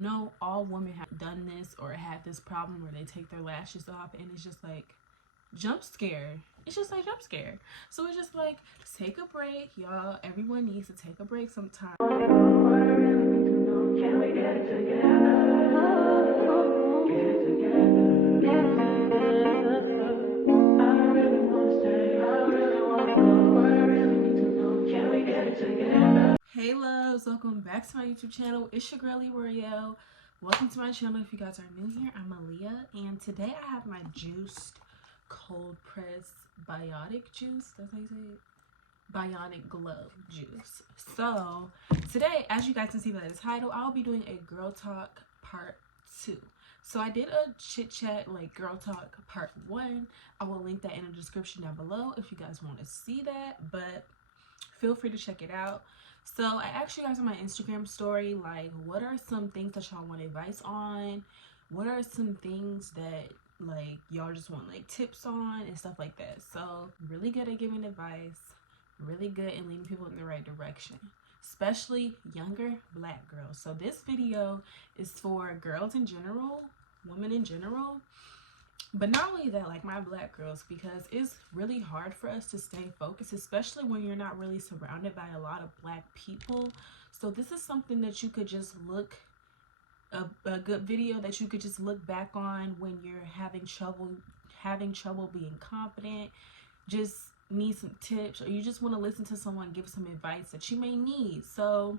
No, all women have done this or had this problem where they take their lashes off and it's just like jump scare. It's just like jump scare. So it's just like, take a break, y'all. Everyone needs to take a break sometime. Hey loves, welcome back to my YouTube channel. It's your girlie Royale. Welcome to my channel. If you guys are new here, I'm Aaliyah, and today I have my juiced cold press biotic juice. That's how you say it? Bionic Glow juice. So today, as you guys can see by the title, I'll be doing a girl talk part 2. So I did a chit chat like girl talk part 1. I will link that in the description down below if you guys want to see that, but feel free to check it out. So I asked you guys on my Instagram story, like, what are some things that y'all want advice on? What are some things that like y'all just want like tips on and stuff like that? So really good at giving advice, really good at leading people in the right direction, especially younger black girls. So this video is for girls in general, women in general, but not only that, like my black girls, because it's really hard for us to stay focused, especially when you're not really surrounded by a lot of black people. So this is something that you could just look, a good video that you could just look back on when you're having trouble being confident, just need some tips, or you just want to listen to someone give some advice that you may need. So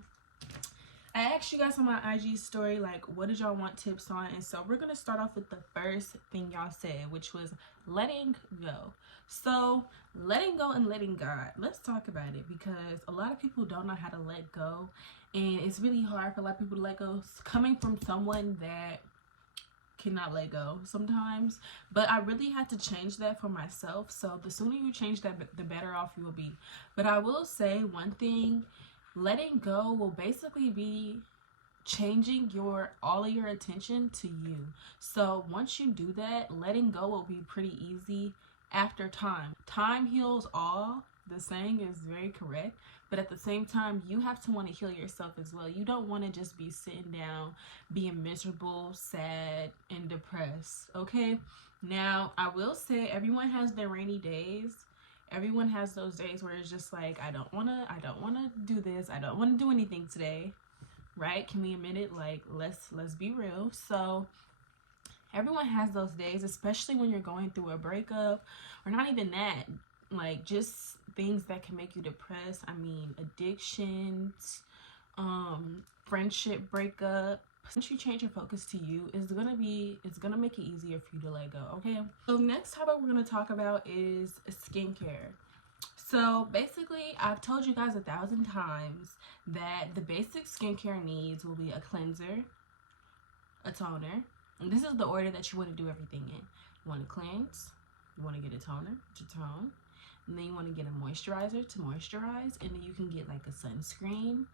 I asked you guys on my IG story, like, what did y'all want tips on? And so we're going to start off with the first thing y'all said, which was letting go. So letting go and letting God. Let's talk about it, because a lot of people don't know how to let go. And it's really hard for a lot of people to let go, coming from someone that cannot let go sometimes. But I really had to change that for myself. So the sooner you change that, the better off you will be. But I will say one thing. Letting go will basically be changing all of your attention to you. So once you do that, letting go will be pretty easy after time. Time heals all. The saying is very correct. But at the same time, you have to want to heal yourself as well. You don't want to just be sitting down, being miserable, sad, and depressed. Okay? Now, I will say everyone has their rainy days. Everyone has those days where it's just like, I don't want to do this. I don't want to do anything today. Right? Can we admit it? Like, let's be real. So everyone has those days, especially when you're going through a breakup, or not even that, like just things that can make you depressed. I mean, addictions, friendship breakup. Once you change your focus to you, it's gonna make it easier for you to let go. Okay, so next topic we're gonna talk about is skincare. So basically, I've told you guys 1,000 times that the basic skincare needs will be a cleanser, a toner, and this is the order that you want to do everything in. You want to cleanse, you want to get a toner to tone, and then you want to get a moisturizer to moisturize, and then you can get like a sunscreen,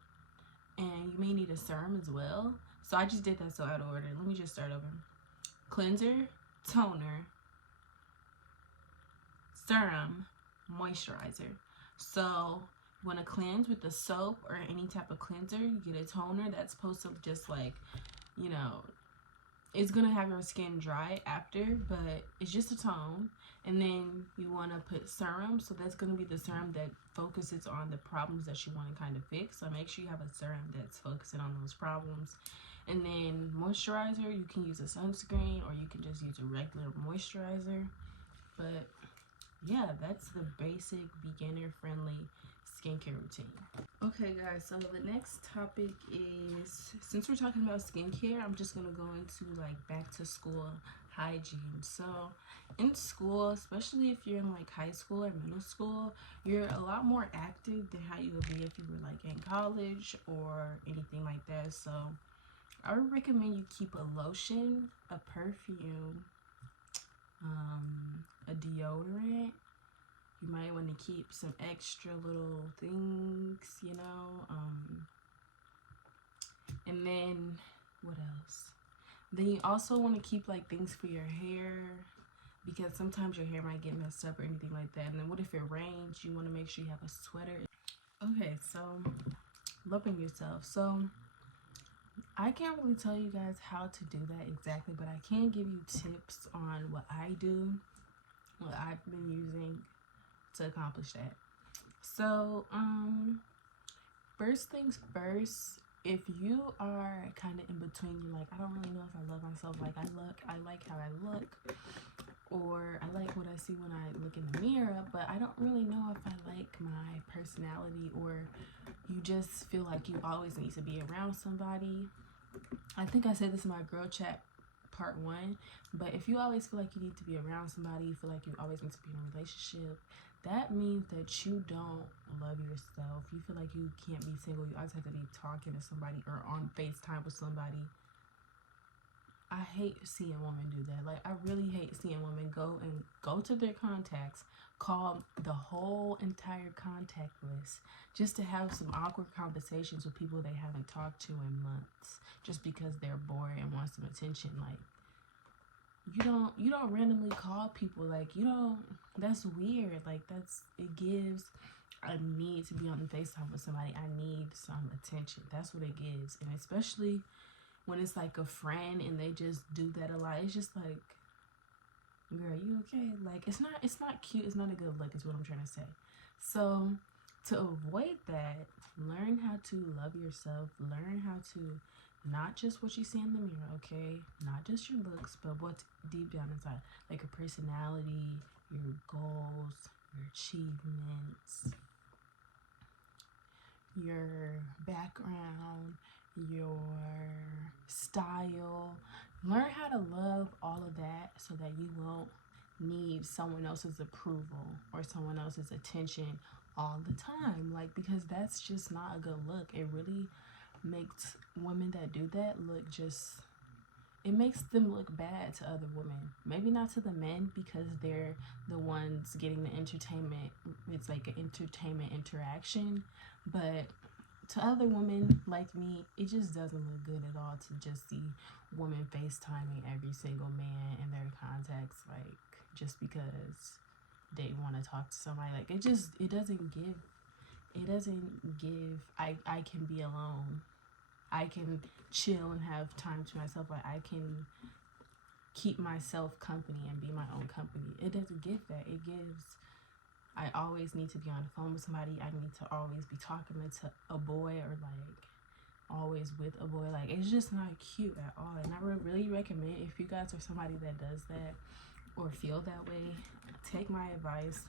and you may need a serum as well. So I just did that so out of order. Let me just start over. Cleanser, toner, serum, moisturizer. So you want to cleanse with the soap or any type of cleanser. You get a toner that's supposed to just like, you know, it's gonna have your skin dry after, but it's just a tone. And then you want to put serum, so that's going to be the serum that focuses on the problems that you want to kind of fix. So make sure you have a serum that's focusing on those problems. And then moisturizer, you can use a sunscreen or you can just use a regular moisturizer. But yeah, that's the basic beginner friendly skincare routine. Okay guys, so the next topic is, since we're talking about skincare, I'm just gonna go into like back to school hygiene. So in school, especially if you're in like high school or middle school, you're a lot more active than how you would be if you were like in college or anything like that. So I would recommend you keep a lotion, a perfume, a deodorant. You might want to keep some extra little things, you know. And then what else? Then you also want to keep like things for your hair, because sometimes your hair might get messed up or anything like that. And then what if it rains? You want to make sure you have a sweater. Okay, so loving yourself. So I can't really tell you guys how to do that exactly, but I can give you tips on what I do, what I've been using to accomplish that. So, first things first, if you are kind of in between, you're like, I don't really know if I love myself like I like how I look, or I like what I see when I look in the mirror, but I don't really know if I like my personality, or you just feel like you always need to be around somebody. I think I said this in my girl chat part 1, but if you always feel like you need to be around somebody, you feel like you always need to be in a relationship, that means that you don't love yourself. You feel like you can't be single. You always have to be talking to somebody or on FaceTime with somebody. I hate seeing women do that. Like, I really hate seeing women go to their contacts, call the whole entire contact list just to have some awkward conversations with people they haven't talked to in months, just because they're bored and want some attention. Like, you don't randomly call people. Like, you don't. That's weird. Like, it gives a need to be on the FaceTime with somebody. I need some attention. That's what it gives. And especially when it's like a friend and they just do that a lot, it's just like, girl, you okay? Like, it's not cute. It's not a good look, is what I'm trying to say. So to avoid that, learn how to love yourself. Learn how to, not just what you see in the mirror, okay? Not just your looks, but what's deep down inside, like your personality, your goals, your achievements, your background, your style. Learn how to love all of that so that you won't need someone else's approval or someone else's attention all the time. Like, because that's just not a good look. It really makes women that do that look just, it makes them look bad to other women. Maybe not to the men, because they're the ones getting the entertainment. It's like an entertainment interaction. But to other women like me, it just doesn't look good at all to just see women FaceTiming every single man in their contacts, like, just because they want to talk to somebody. Like, it doesn't give I can be alone. I can chill and have time to myself. Like, I can keep myself company and be my own company. It doesn't give that. It gives, I always need to be on the phone with somebody. I need to always be talking to a boy, or like always with a boy. Like, it's just not cute at all. And I would really recommend, if you guys are somebody that does that or feel that way, take my advice.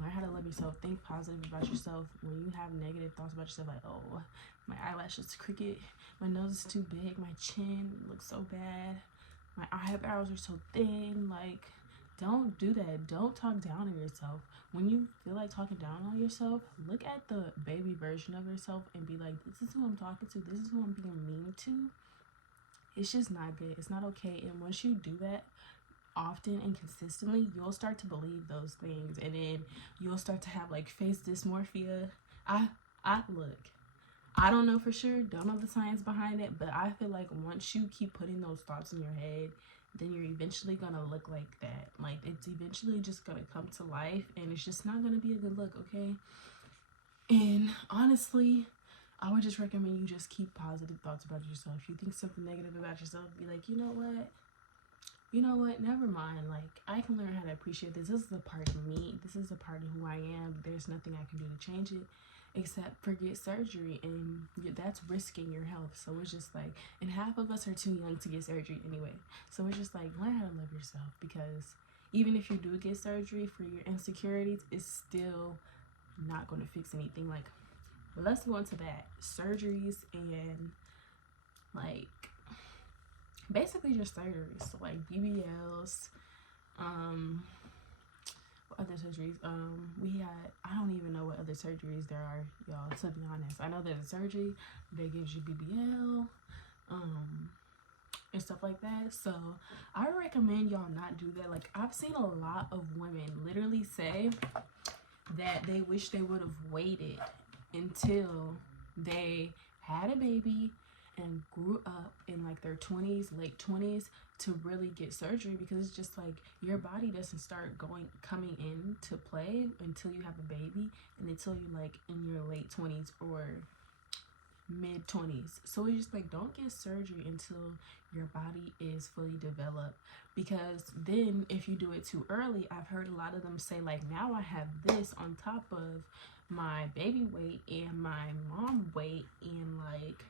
Learn how to love yourself. Think positive about yourself. When you have negative thoughts about yourself, like, oh, my eyelash is crooked, my nose is too big, my chin looks so bad, my eyebrows are so thin, like, don't do that. Don't talk down on yourself. When you feel like talking down on yourself, look at the baby version of yourself and be like, this is who I'm talking to. This is who I'm being mean to. It's just not good. It's not okay. And once you do that often and consistently, you'll start to believe those things, and then you'll start to have like face dysmorphia. I look, I don't know for sure, don't know the science behind it, but I feel like once you keep putting those thoughts in your head, then you're eventually gonna look like that. Like, it's eventually just gonna come to life, and it's just not gonna be a good look, okay? And honestly, I would just recommend you just keep positive thoughts about yourself. If you think something negative about yourself, be like, you know what, never mind. Like, I can learn how to appreciate this. This is a part of me. This is a part of who I am. There's nothing I can do to change it except for get surgery, and that's risking your health. So it's just like, and half of us are too young to get surgery anyway. So it's just like, learn how to love yourself, because even if you do get surgery for your insecurities, it's still not going to fix anything. Like, but let's go into that. Surgeries and like basically just surgeries. So like BBLs, what other surgeries? We had, I don't even know what other surgeries there are, y'all, to be honest. I know there's a surgery that gives you BBL, and stuff like that. So I recommend y'all not do that. Like, I've seen a lot of women literally say that they wish they would have waited until they had a baby and grew up in like their 20s, late 20s, to really get surgery, because it's just like your body doesn't start coming into play until you have a baby, and until you're like in your late 20s or mid-20s. So it's just like, don't get surgery until your body is fully developed, because then if you do it too early, I've heard a lot of them say like, now I have this on top of my baby weight and my mom weight and like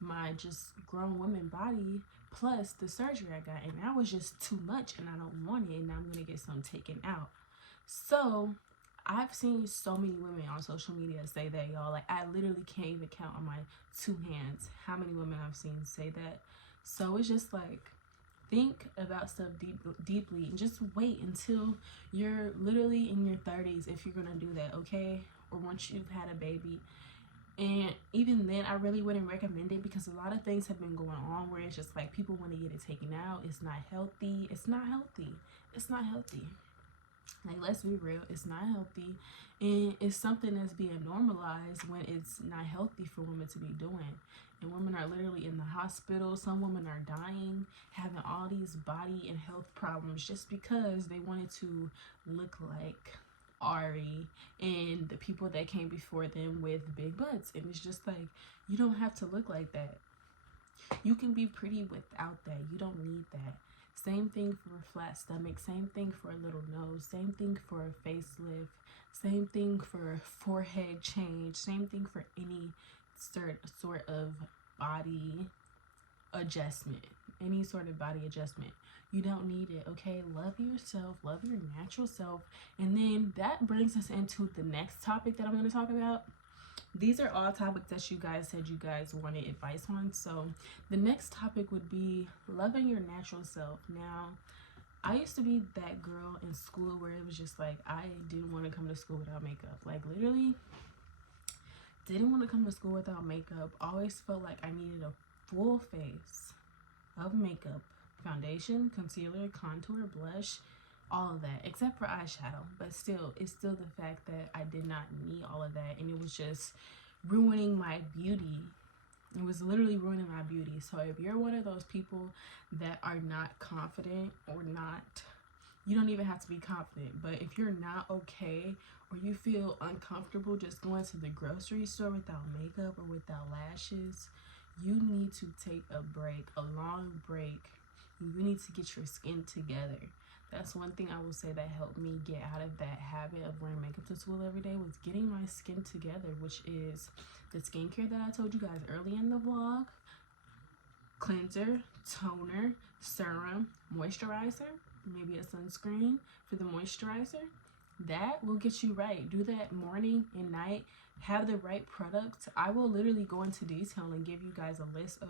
my just grown woman body plus the surgery I got, and that was just too much and I don't want it, and I'm gonna get some taken out. So I've seen so many women on social media say that, y'all. Like, I literally can't even count on my two hands how many women I've seen say that. So it's just like, think about stuff deeply and just wait until you're literally in your 30s if you're gonna do that, okay? Or once you've had a baby. And even then, I really wouldn't recommend it, because a lot of things have been going on where it's just like people want to get it taken out. It's not healthy. It's not healthy. It's not healthy. Like, let's be real, it's not healthy, and it's something that's being normalized when it's not healthy for women to be doing. And women are literally in the hospital. Some women are dying, having all these body and health problems just because they wanted to look like Ari and the people that came before them with big butts. And it's just like, you don't have to look like that. You can be pretty without that. You don't need that. Same thing for a flat stomach, same thing for a little nose, same thing for a facelift, same thing for forehead change, same thing for any sort of body adjustment, any sort of body adjustment. You don't need it, okay? Love yourself, love your natural self. And then that brings us into the next topic that I'm going to talk about. These are all topics that you guys said you guys wanted advice on. So the next topic would be loving your natural self. Now, I used to be that girl in school where it was just like, I didn't want to come to school without makeup. Like, literally didn't want to come to school without makeup. Always felt like I needed a full face of makeup, foundation, concealer, contour, blush, all of that, except for eyeshadow. But still, it's still the fact that I did not need all of that, and it was just ruining my beauty. It was literally ruining my beauty. So if you're one of those people that are not confident, or not, you don't even have to be confident, but if you're not okay, or you feel uncomfortable just going to the grocery store without makeup or without lashes, you need to take a break, a long break. You need to get your skin together. That's one thing I will say that helped me get out of that habit of wearing makeup to school every day, was getting my skin together, which is the skincare that I told you guys early in the vlog. Cleanser, toner, serum, moisturizer, maybe a sunscreen for the moisturizer. That will get you right. Do that morning and night. Have the right products. I will literally go into detail and give you guys a list of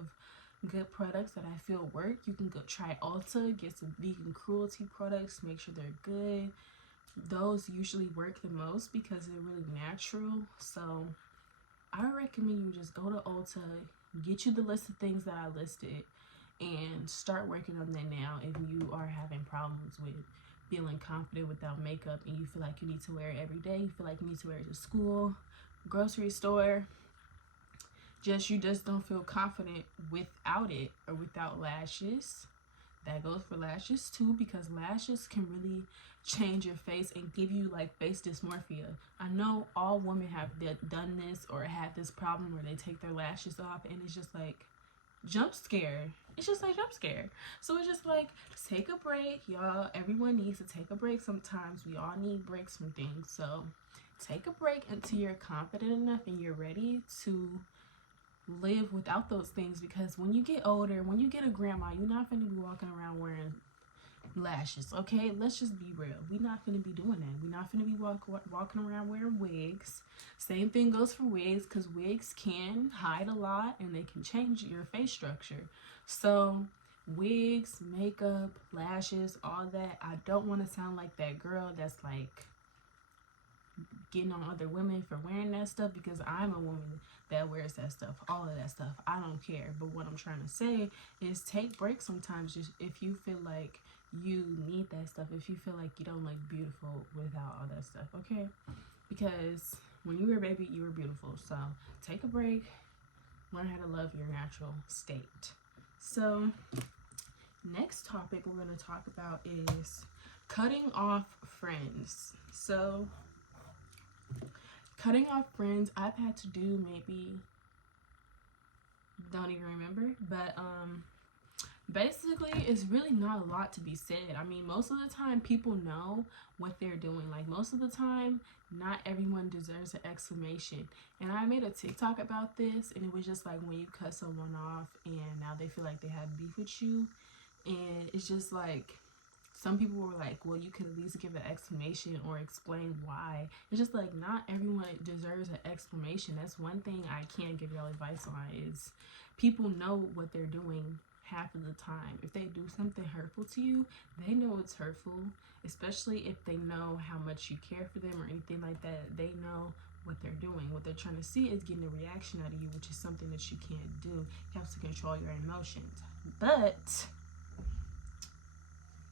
good products that I feel work. You can go try Ulta, get some vegan cruelty products, make sure they're good. Those usually work the most because they're really natural. So I recommend you just go to Ulta, get you the list of things that I listed, and start working on that now if you are having problems with feeling confident without makeup and you feel like you need to wear it every day. You feel like you need to wear it to school, grocery store. You just don't feel confident without it, or without lashes. That goes for lashes too, because lashes can really change your face and give you like face dysmorphia. I know all women have done this or had this problem where they take their lashes off and it's just like jump scare. It's just like jump scare. So it's just like, take a break, y'all. Everyone needs to take a break sometimes. We all need breaks from things. So take a break until you're confident enough and you're ready to live without those things, because when you get older, when you get a grandma, you're not going to be walking around wearing lashes, okay? Let's just be real. We're not going to be doing that. We're not going to be walking around wearing wigs. Same thing goes for wigs, because wigs can hide a lot and they can change your face structure. So wigs, makeup, lashes, all that. I don't want to sound like that girl that's like getting on other women for wearing that stuff, because I'm a woman that wears that stuff, all of that stuff. I don't care. But what I'm trying to say is take breaks sometimes, just if you feel like you need that stuff, if you feel like you don't look beautiful without all that stuff, okay? Because when you were a baby, you were beautiful. So take a break, learn how to love your natural state. So next topic we're going to talk about is cutting off friends. So cutting off friends, I've had to do maybe don't even remember. But basically, it's really not a lot to be said. I mean, most of the time people know what they're doing. Like, most of the time, not everyone deserves an explanation. And I made a TikTok about this, and it was just like when you cut someone off and now they feel like they have beef with you. And it's just like, some people were like, well, you could at least give an explanation or explain why. It's just like, not everyone deserves an explanation. That's one thing I can give y'all advice on, is people know what they're doing half of the time. If they do something hurtful to you, they know it's hurtful, especially if they know how much you care for them or anything like that. They know what they're doing. What they're trying to see is getting a reaction out of you, which is something that you can't do. You have to control your emotions. But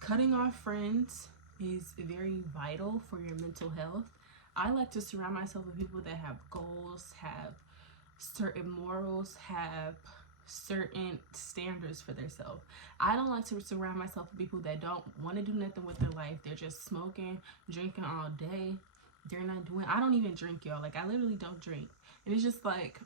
cutting off friends is very vital for your mental health. I like to surround myself with people that have goals, have certain morals, have certain standards for themselves. I don't like to surround myself with people that don't want to do nothing with their life. They're just smoking, drinking all day. I don't even drink, y'all. Like, I literally don't drink. And it's just like,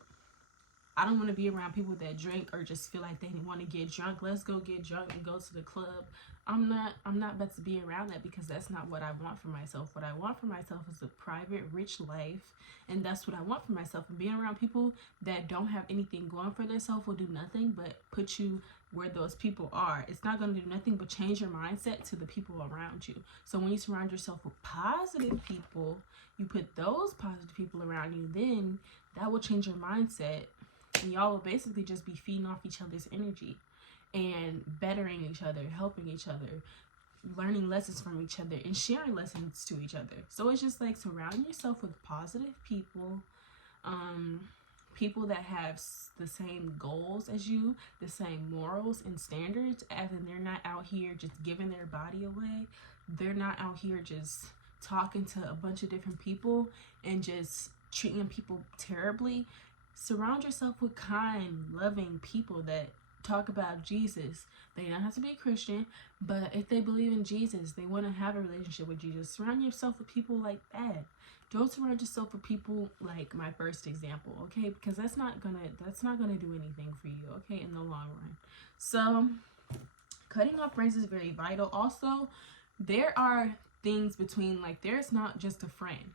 I don't want to be around people that drink or just feel like they want to get drunk. Let's go get drunk and go to the club. I'm not about to be around that, because that's not what I want for myself. What I want for myself is a private, rich life, and that's what I want for myself. And being around people that don't have anything going for themselves will do nothing but put you where those people are. It's not going to do nothing but change your mindset to the people around you. So when you surround yourself with positive people, you put those positive people around you, then that will change your mindset. And y'all will basically just be feeding off each other's energy and bettering each other, helping each other, learning lessons from each other, and sharing lessons to each other. So it's just like, surround yourself with positive people, people that have the same goals as you, the same morals and standards, as in they're not out here just giving their body away. They're not out here just talking to a bunch of different people and just treating people terribly. Surround yourself with kind, loving people that talk about Jesus. They don't have to be a Christian, but if they believe in Jesus, they want to have a relationship with Jesus. Surround yourself with people like that. Don't surround yourself with people like my first example, okay? Because that's not gonna do anything for you, okay, in the long run. So cutting off friends is very vital. Also, there are things between, like, there's not just a friend.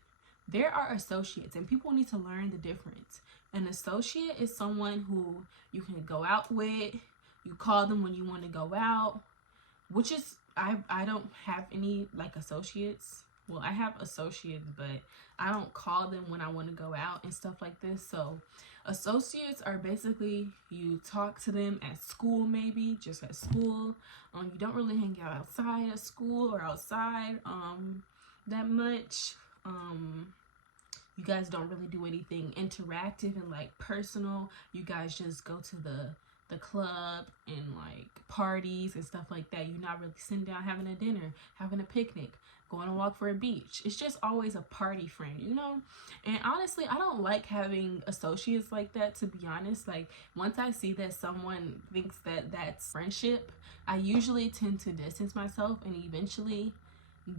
There are associates, and people need to learn the difference. An associate is someone who you can go out with. You call them when you want to go out, which is, I don't have any, like, associates. Well, I have associates, but I don't call them when I want to go out and stuff like this. So associates are basically, you talk to them at school, maybe just at school. You don't really hang out outside of school or outside that much. You guys don't really do anything interactive and, like, personal. You guys just go to the club and, like, parties and stuff like that. You're not really sitting down having a dinner, having a picnic, going to walk for a beach. It's just always a party friend, you know? And honestly, I don't like having associates like that, to be honest. Like, once I see that someone thinks that that's friendship, I usually tend to distance myself, and eventually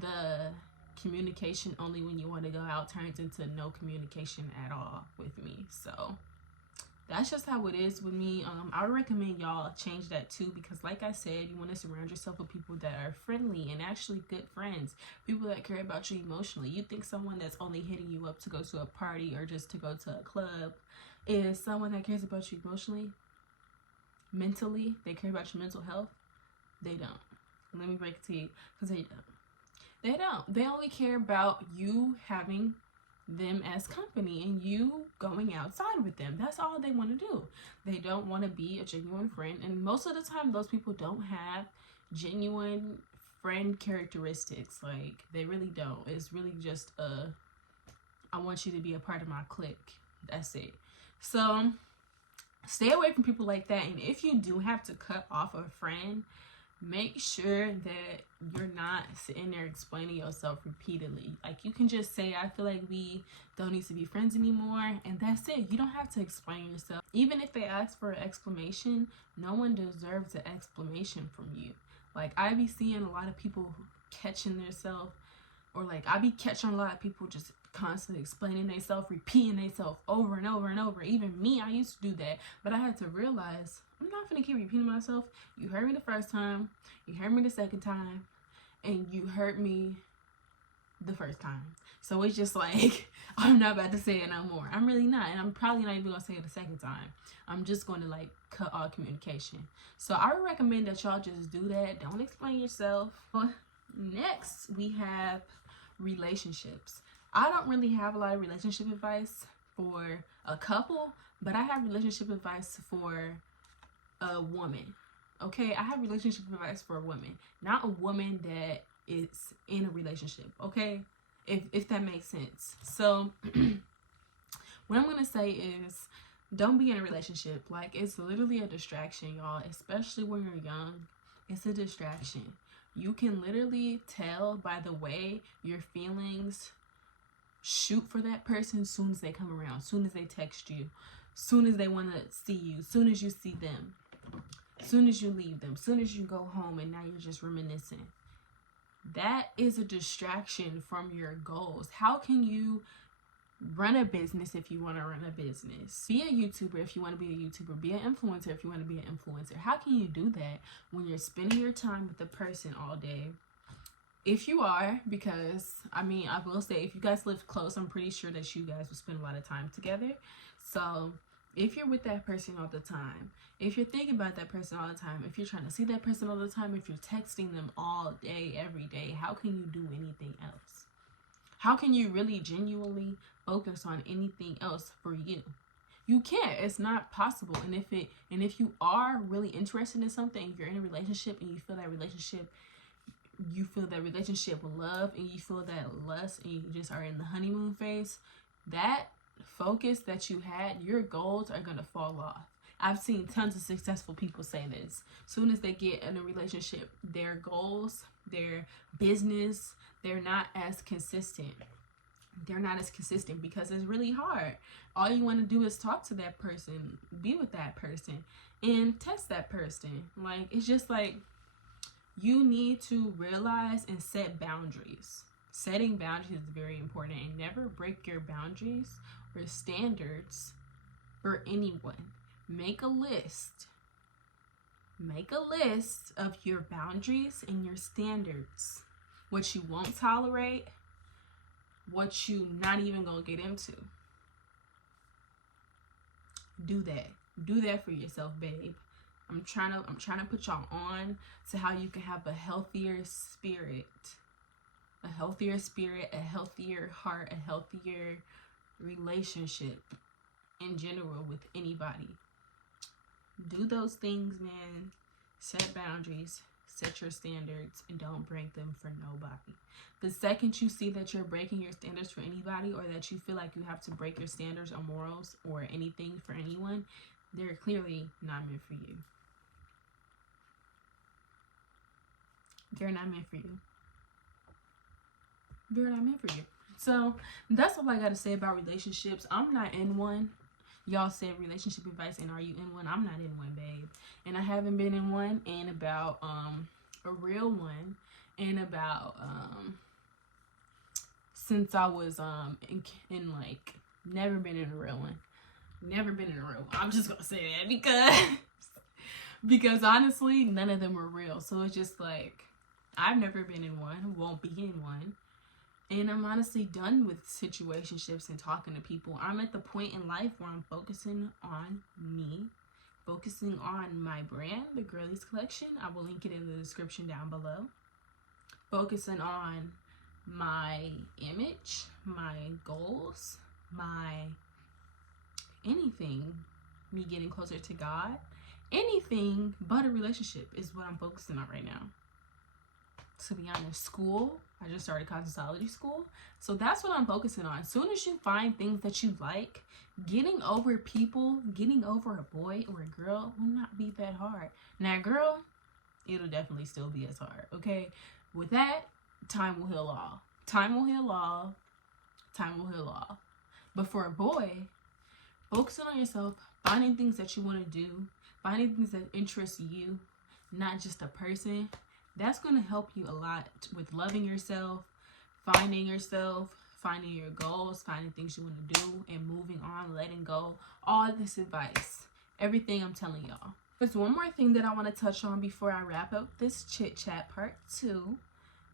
the communication only when you want to go out turns into no communication at all with me. So that's just how it is with me. I would recommend y'all change that too, because like I said, you want to surround yourself with people that are friendly and actually good friends, people that care about you emotionally. You think someone that's only hitting you up to go to a party or just to go to a club is someone that cares about you emotionally, mentally, they care about your mental health? They don't. Let me break it to you, because they don't. They don't. They only care about you having them as company and you going outside with them. That's all they want to do. They don't want to be a genuine friend, and most of the time those people don't have genuine friend characteristics. Like, they really don't. It's really just I want you to be a part of my clique. That's it. So stay away from people like that. And if you do have to cut off a friend, make sure that you're not sitting there explaining yourself repeatedly. Like, you can just say, I feel like we don't need to be friends anymore, and that's it. You don't have to explain yourself. Even if they ask for an explanation, no one deserves an explanation from you. Like, I be seeing a lot of people catching themselves Or like I be catching a lot of people just constantly explaining themselves, repeating themselves over and over and over. Even me, I used to do that, but I had to realize I'm not gonna keep repeating myself. You heard me the first time, you heard me the second time, and you heard me the first time. So it's just like, I'm not about to say it no more. I'm really not, and I'm probably not even gonna say it the second time. I'm just going to like cut all communication. So I would recommend that y'all just do that. Don't explain yourself. Next, we have relationships. I don't really have a lot of relationship advice for a couple, but I have relationship advice for a woman. Okay, I have relationship advice for a woman, not a woman that is in a relationship. Okay, if that makes sense. So what I'm gonna say is, don't be in a relationship. Like, it's literally a distraction, y'all, especially when you're young. It's a distraction. You can literally tell by the way your feelings shoot for that person as soon as they come around, as soon as they text you, as soon as they want to see you, as soon as you see them, as soon as you leave them, as soon as you go home and now you're just reminiscing. That is a distraction from your goals. How can you run a business if you want to run a business? Be a YouTuber if you want to be a YouTuber. Be an influencer if you want to be an influencer. How can you do that when you're spending your time with the person all day? If you are, because I mean, I will say, if you guys live close, I'm pretty sure that you guys will spend a lot of time together. So if you're with that person all the time, if you're thinking about that person all the time, if you're trying to see that person all the time, if you're texting them all day, every day, how can you do anything else? How can you really genuinely focus on anything else for you? You can't. It's not possible. And if you are really interested in something, you're in a relationship and you feel that relationship with love, and you feel that lust, and you just are in the honeymoon phase, that focus that you had, your goals are going to fall off. I've seen tons of successful people say this. Soon as they get in a relationship, their goals, their business, they're not as consistent. They're not as consistent because it's really hard. All you want to do is talk to that person, be with that person, and test that person. Like, it's just like, you need to realize and set boundaries. Setting boundaries is very important, and never break your boundaries or standards for anyone. Make a list. Make a list of your boundaries and your standards. What you won't tolerate, what you not even gonna get into. Do that. Do that for yourself, babe. I'm trying to put y'all on to how you can have a healthier spirit, a healthier heart, a healthier relationship in general with anybody. Do those things, man. Set boundaries, set your standards, and don't break them for nobody. The second you see that you're breaking your standards for anybody, or that you feel like you have to break your standards or morals or anything for anyone, they're clearly not meant for you. They're not meant for you. They're not meant for you. So that's all I got to say about relationships. I'm not in one. Y'all said relationship advice, and are you in one? I'm not in one, babe. And I haven't been in one in about a real one in about since I was in like, never been in a real one. Never been in a real one. I'm just gonna say that because honestly, none of them were real. So it's just like, I've never been in one, won't be in one. And I'm honestly done with situationships and talking to people. I'm at the point in life where I'm focusing on me, focusing on my brand, the Girlies Collection. I will link it in the description down below. Focusing on my image, my goals, my anything, me getting closer to God, anything but a relationship is what I'm focusing on right now. To be honest, school, I just started cosmetology school, so that's what I'm focusing on. As soon as you find things that you like, getting over people, getting over a boy or a girl will not be that hard. Now, girl, it'll definitely still be as hard, okay? With that, time will heal all. Time will heal all. Time will heal all. But for a boy, focusing on yourself, finding things that you want to do, finding things that interest you, not just a person, that's going to help you a lot with loving yourself, finding yourself, finding your goals, finding things you want to do, and moving on, letting go. All this advice, everything I'm telling y'all. There's one more thing that I want to touch on before I wrap up this chit chat part 2.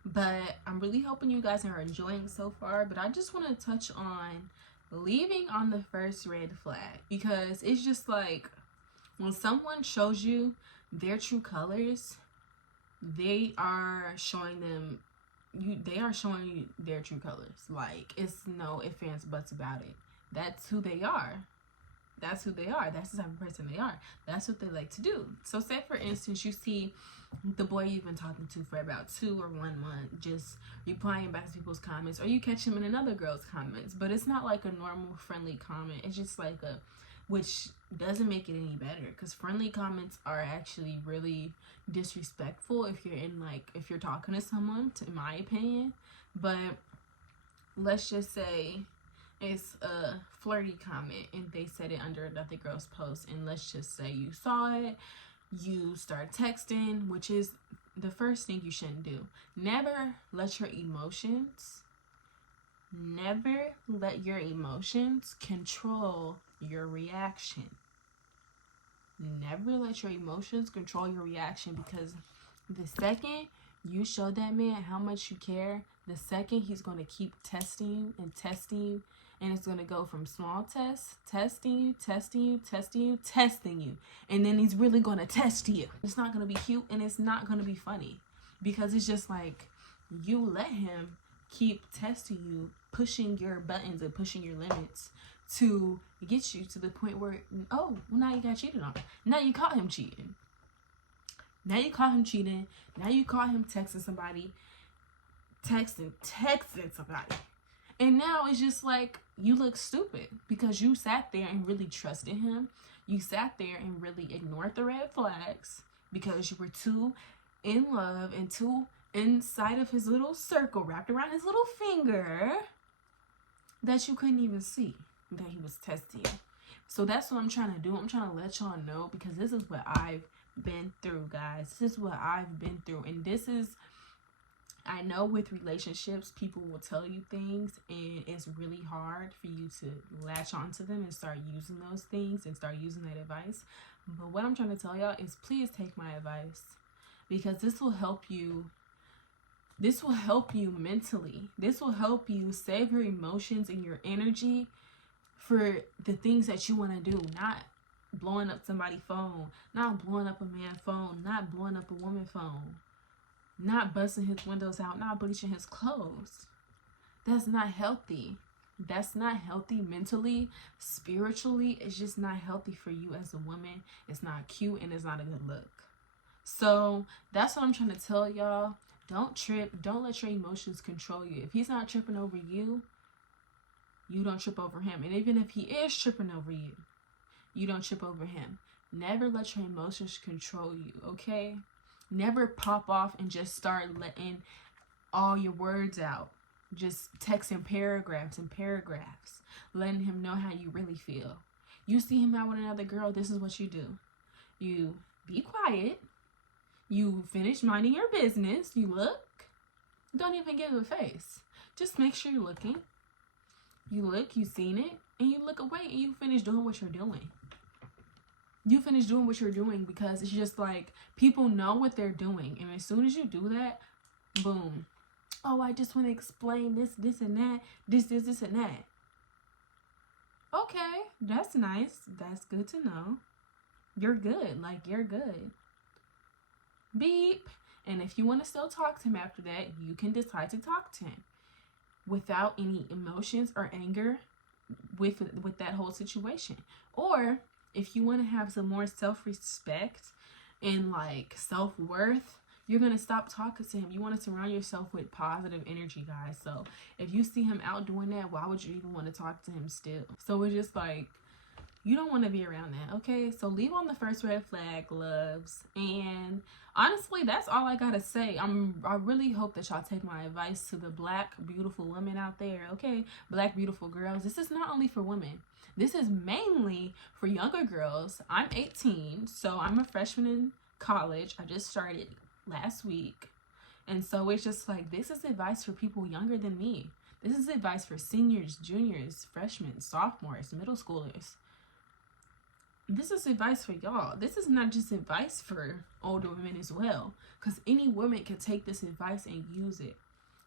But I'm really hoping you guys are enjoying so far. But I just want to touch on leaving on the first red flag, because it's just like when someone shows you their true colors, they are showing you their true colors. Like, it's no ifs, ands, buts about it. That's who they are. That's who they are. That's the type of person they are. That's what they like to do. So say, for instance, you see the boy you've been talking to for about 2 or 1 month just replying back to people's comments, or you catch him in another girl's comments, but it's not like a normal friendly comment. It's just like a, which doesn't make it any better, because friendly comments are actually really disrespectful if you're talking to someone, in my opinion. But let's just say it's a flirty comment and they said it under another girl's post, and let's just say you saw it, you start texting, which is the first thing you shouldn't do. Never let your emotions control your reaction. Never let your emotions control your reaction, because the second you show that man how much you care, the second he's going to keep testing you and testing you. And it's going to go from small tests, testing you, and then he's really going to test you. It's not going to be cute, and it's not going to be funny, because it's just like you let him keep testing you, pushing your buttons and pushing your limits to get you to the point where, oh, well, now you got cheated on. Now you caught him cheating. Now you caught him texting somebody, texting somebody. And now it's just like, you look stupid because you sat there and really trusted him. You sat there and really ignored the red flags because you were too in love and too inside of his little circle, wrapped around his little finger, that you couldn't even see that he was testing you. So that's what I'm trying to do. I'm trying to let y'all know, because this is what I've been through, guys. This is what I've been through. And this is, I know with relationships, people will tell you things, and it's really hard for you to latch onto them and start using those things and start using that advice. But what I'm trying to tell y'all is, please take my advice, because this will help you. This will help you mentally. This will help you save your emotions and your energy for the things that you want to do. Not blowing up somebody's phone, not blowing up a man's phone, not blowing up a woman's phone, not busting his windows out, not bleaching his clothes. That's not healthy. That's not healthy mentally, spiritually. It's just not healthy for you as a woman. It's not cute, and it's not a good look. So that's what I'm trying to tell y'all. Don't trip. Don't let your emotions control you. If he's not tripping over you, you don't trip over him. And even if he is tripping over you, you don't trip over him. Never let your emotions control you, okay? Never pop off and just start letting all your words out. Just texting paragraphs and paragraphs, letting him know how you really feel. You see him out with another girl, this is what you do. You be quiet. You finish minding your business. You look. Don't even give a face. Just make sure you're looking. You look, you seen it, and you look away, and you finish doing what you're doing. You finish doing what you're doing, because it's just like, people know what they're doing. And as soon as you do that, boom. Oh, I just want to explain this and that. This and that. Okay, that's nice. That's good to know. You're good. Like, you're good. Beep. And if you want to still talk to him after that, you can decide to talk to him without any emotions or anger with that whole situation. Or if you want to have some more self-respect and like self-worth, you're going to stop talking to him. You want to surround yourself with positive energy, guys. So if you see him out doing that, why would you even want to talk to him still? So it's just like, you don't want to be around that, okay? So leave on the first red flag, loves. And honestly, that's all I gotta say. I really hope that y'all take my advice to the black beautiful women out there, okay? Black beautiful girls. This is not only for women. This is mainly for younger girls. I'm 18, so I'm a freshman in college. I just started last week. And so it's just like, this is advice for people younger than me. This is advice for seniors, juniors, freshmen, sophomores, middle schoolers. This is advice for y'all. This is not just advice for older women as well, because any woman can take this advice and use it.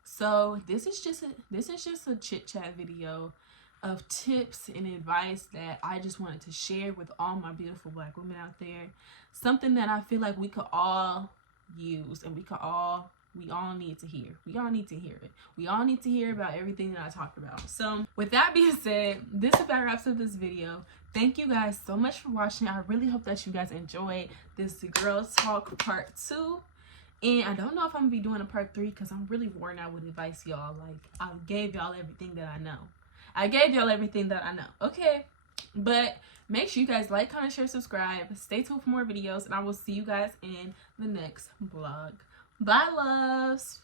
So this is just a chit chat video of tips and advice that I just wanted to share with all my beautiful Black women out there. Something that I feel like we could all use, and we all need to hear. We all need to hear it. We all need to hear about everything that I talked about. So with that being said, this about wraps up this video. Thank you guys so much for watching. I really hope that you guys enjoyed this Girl Talk Part 2. And I don't know if I'm gonna be doing a Part 3 because I'm really worn out with advice, y'all. Like, I gave y'all everything that I know. Okay, but make sure you guys like, comment, share, subscribe. Stay tuned for more videos, and I will see you guys in the next vlog. Bye, loves.